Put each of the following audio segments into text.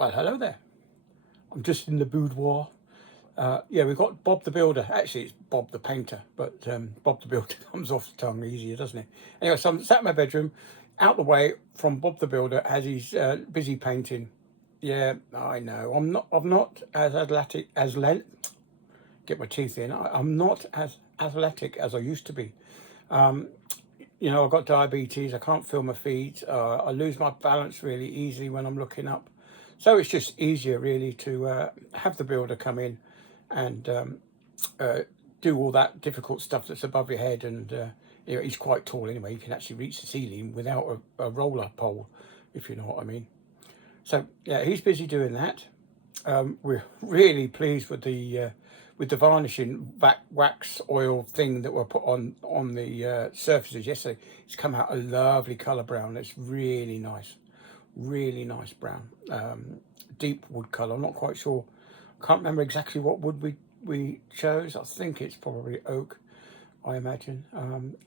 Well, hello there. I'm just in the boudoir. Yeah, we've got Bob the Builder. Actually, it's Bob the Painter, but Bob the Builder comes off the tongue easier, doesn't it? Anyway, so I'm sat in my bedroom, out the way from Bob the Builder as he's busy painting. Yeah, I know. I'm not as athletic as get my teeth in. I'm not as athletic as I used to be. You know, I've got diabetes. I can't feel my feet. I lose my balance really easily when I'm looking up. So it's just easier really to have the builder come in and do all that difficult stuff that's above your head. And you know, he's quite tall anyway. You can actually reach the ceiling without a roller pole, if you know what I mean. So yeah, he's busy doing that. We're really pleased with the varnishing wax oil thing that were put on the surfaces yesterday. It's come out a lovely colour brown. It's really nice brown, deep wood colour. I'm not quite sure. I can't remember exactly what wood we chose. I think it's probably oak, I imagine.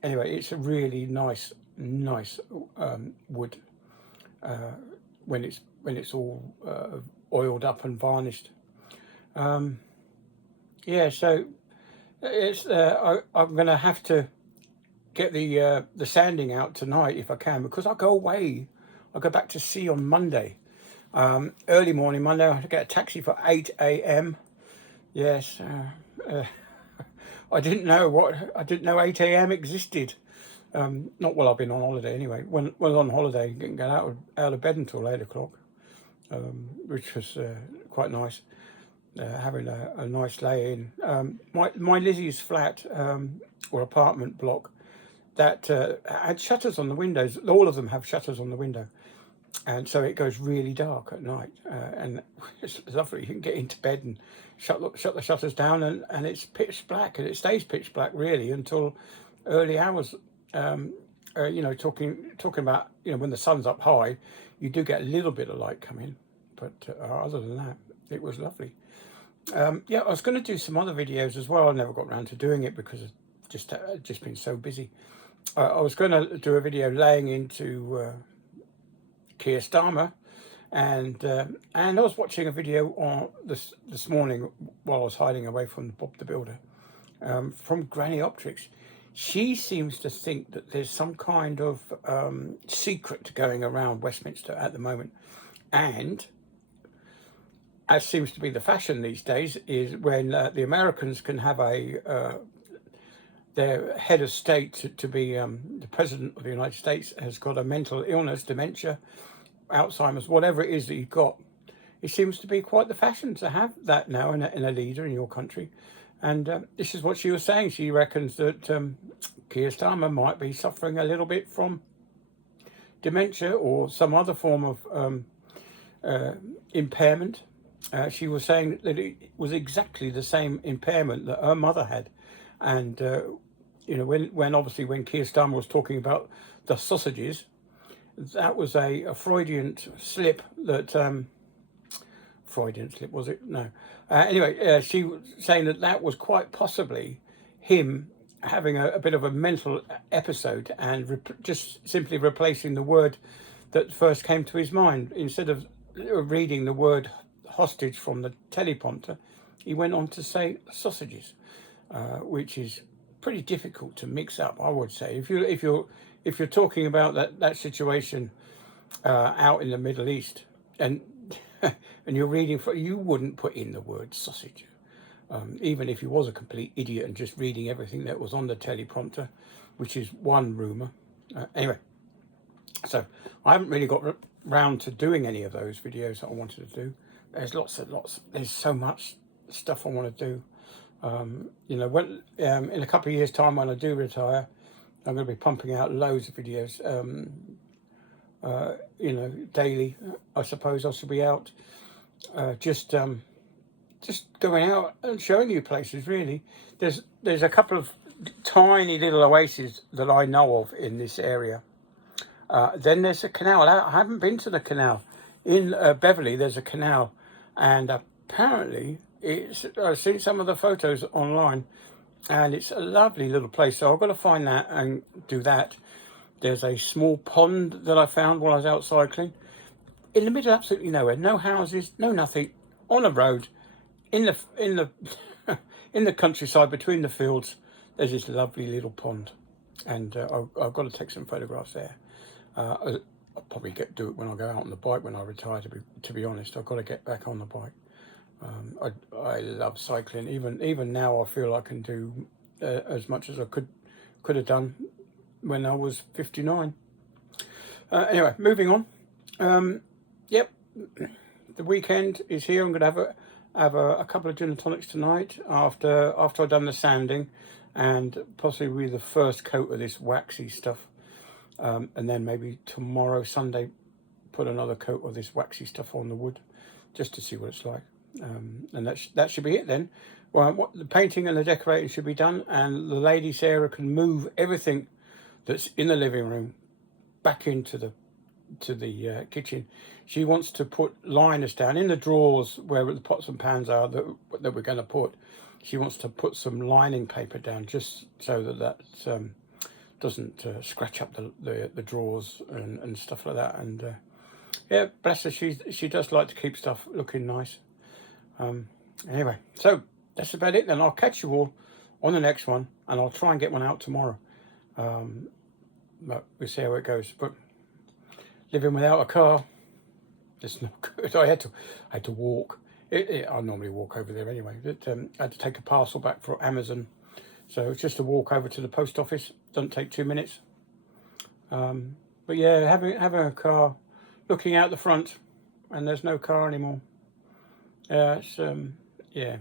Anyway, it's a really nice wood when it's all oiled up and varnished. Yeah, so it's I'm going to have to get the sanding out tonight if I can, because I go away. I go back to sea on Monday, early morning Monday. I have to get a taxi for 8 a.m. Yes, I didn't know 8 a.m. existed. Not while I've been on holiday anyway. When on holiday, you didn't get out of bed until 8 o'clock, which was quite nice. Having a nice lay in. My Lizzie's flat or apartment block that had shutters on the windows. All of them have shutters on the window, and so it goes really dark at night. And it's lovely. You can get into bed and shut the shutters down, and it's pitch black, and it stays pitch black really until early hours. You know, talking about, you know, when the sun's up high, you do get a little bit of light come in, but other than that, it was lovely. Yeah, I was going to do some other videos as well. I never got around to doing it because I've just been so busy. I was going to do a video laying into Keir Starmer, and I was watching a video on this morning while I was hiding away from Bob the Builder, from Granny Optrix. She seems to think that there's some kind of secret going around Westminster at the moment, and as seems to be the fashion these days, is when the Americans can have their head of state to be the president of the United States has got a mental illness, dementia, Alzheimer's, whatever it is that you've got. It seems to be quite the fashion to have that now in a leader in your country. And this is what she was saying. She reckons that Keir Starmer might be suffering a little bit from dementia or some other form of impairment. She was saying that it was exactly the same impairment that her mother had. And, you know, when Keir Starmer was talking about the sausages, that was a Freudian slip that, Freudian slip, was it? No. Anyway, she was saying that was quite possibly him having a bit of a mental episode and just simply replacing the word that first came to his mind. Instead of reading the word hostage from the teleprompter, he went on to say sausages, which is pretty difficult to mix up, I would say. If you're talking about that situation out in the Middle East, and and you're reading you wouldn't put in the word sausage, even if you was a complete idiot and just reading everything that was on the teleprompter, which is one rumor. Anyway, so I haven't really got round to doing any of those videos that I wanted to do. There's lots. There's so much stuff I want to do. You know, when in a couple of years' time, when I do retire, I'm going to be pumping out loads of videos. You know, daily. I suppose I should be out, just going out and showing you places. Really, there's a couple of tiny little oases that I know of in this area. Then there's a canal. I haven't been to the canal in Beverley. There's a canal, and apparently I've seen some of the photos online, and it's a lovely little place. So I've got to find that and do that. There's a small pond that I found while I was out cycling. in the middle of absolutely nowhere, no houses, no nothing, on a road, in the in the countryside between the fields. There's this lovely little pond, and I've got to take some photographs there. I'll probably do it when I go out on the bike when I retire. To be honest, I've got to get back on the bike. I love cycling. Even now, I feel I can do as much as I could have done when I was 59. Anyway, moving on. Yep, the weekend is here. I'm going to have a couple of gin and tonics tonight after I've done the sanding, and possibly the first coat of this waxy stuff. And then maybe tomorrow, Sunday, put another coat of this waxy stuff on the wood, just to see what it's like. And that should be it then. Well, the painting and the decorating should be done, and the lady Sarah can move everything that's in the living room back into the kitchen. She wants to put liners down in the drawers where the pots and pans are that we're going to put. She wants to put some lining paper down just so that doesn't scratch up the drawers and stuff like that. And yeah, bless her, she does like to keep stuff looking nice. Anyway, so that's about it then. I'll catch you all on the next one, and I'll try and get one out tomorrow. But we'll see how it goes. But living without a car, it's not good. I had to walk. I normally walk over there anyway. But I had to take a parcel back for Amazon, so it's just a walk over to the post office. Doesn't take 2 minutes. But yeah, having a car, looking out the front, and there's no car anymore. It's yeah.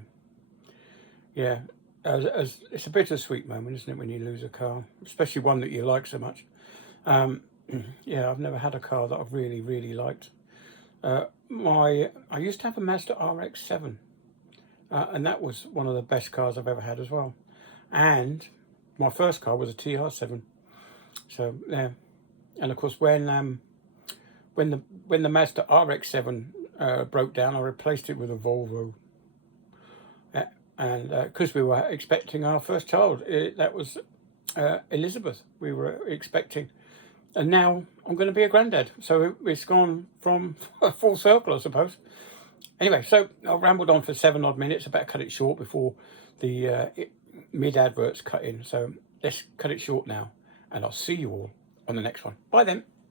It's a bittersweet moment, isn't it, when you lose a car, especially one that you like so much. Yeah, I've never had a car that I've really, really liked. I used to have a Mazda RX-7, and that was one of the best cars I've ever had as well. And my first car was a TR7. So yeah, and of course when the Mazda RX-7 broke down, I replaced it with a Volvo. And because we were expecting our first child, that was Elizabeth. We were expecting, and now I'm going to be a granddad. So it's gone from a full circle, I suppose. Anyway, so I rambled on for 7 odd minutes. I better cut it short before the mid-adverts cut in. So let's cut it short now, and I'll see you all on the next one. Bye then.